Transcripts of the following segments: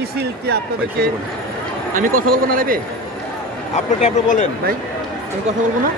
মিছিলটি আপনাদেরকে আমি কথা বলবো না রেবে আপনি বলেন ভাই আমি কথা বলবো না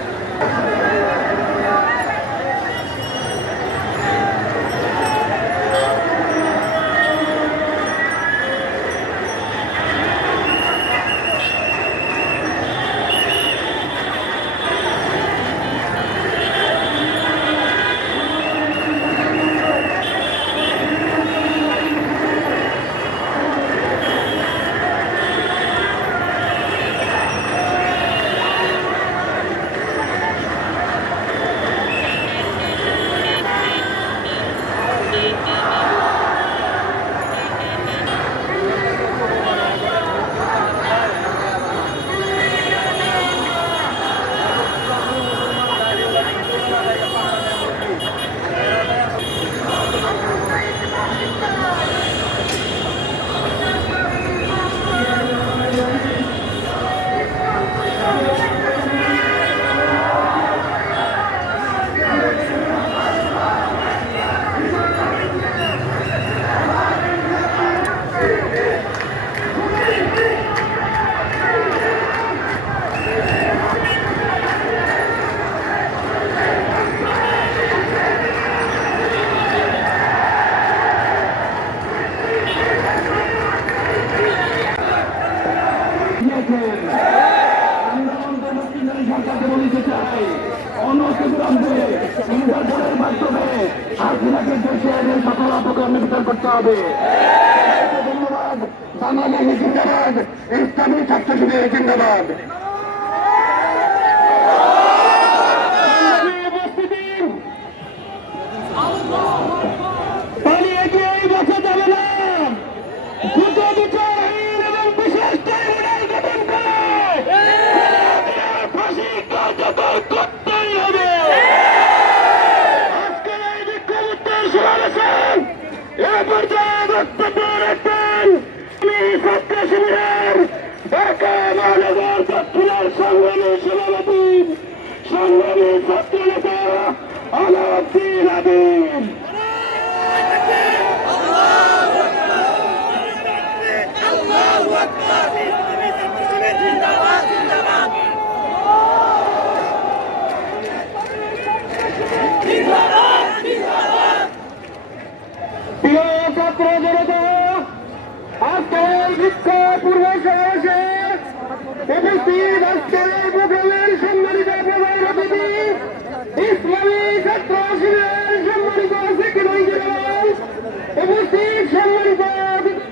সরকারকে বলতে চাই নির্বাচনের মাধ্যমে হাসিনাকে দেশের সকল অপকর্মে বিচার করতে হবে। ধন্যবাদ। বাংলাদেশ জিন্দাবাদ, ইসলামী ছাত্র শিবির জিন্দাবাদ। পালিয়ে গিয়ে এই বছর যাবে না, দ্রুত বিচারহীন এবং বিশেষ ট্রাইব্যুনাল গঠন করে ফাঁসি কার্যকর করতেই হবে। আজকের এই বিক্ষোভের সমাবেশে এ পর্যায়ে বক্তব্য রাখবেন ছাত্র শিবিরের ঢাকা মহানগর দক্ষিণের সংগ্রামী সভাপতি সংগ্রামী ছাত্র নেতা আলাউদ্দিন আবিদ। প্রিয় ছাত্র জনতা, আজকের বিক্ষোভ পূর্ব সমাবেশে উপস্থিত আজকের এই প্রোগ্রামের সম্মানিত প্রধান অতিথি ইসলামী ছাত্র শিবিরের সম্মানিত সেক্রেটারি জেনারেল, উপস্থিত সম্মানিত অতিথি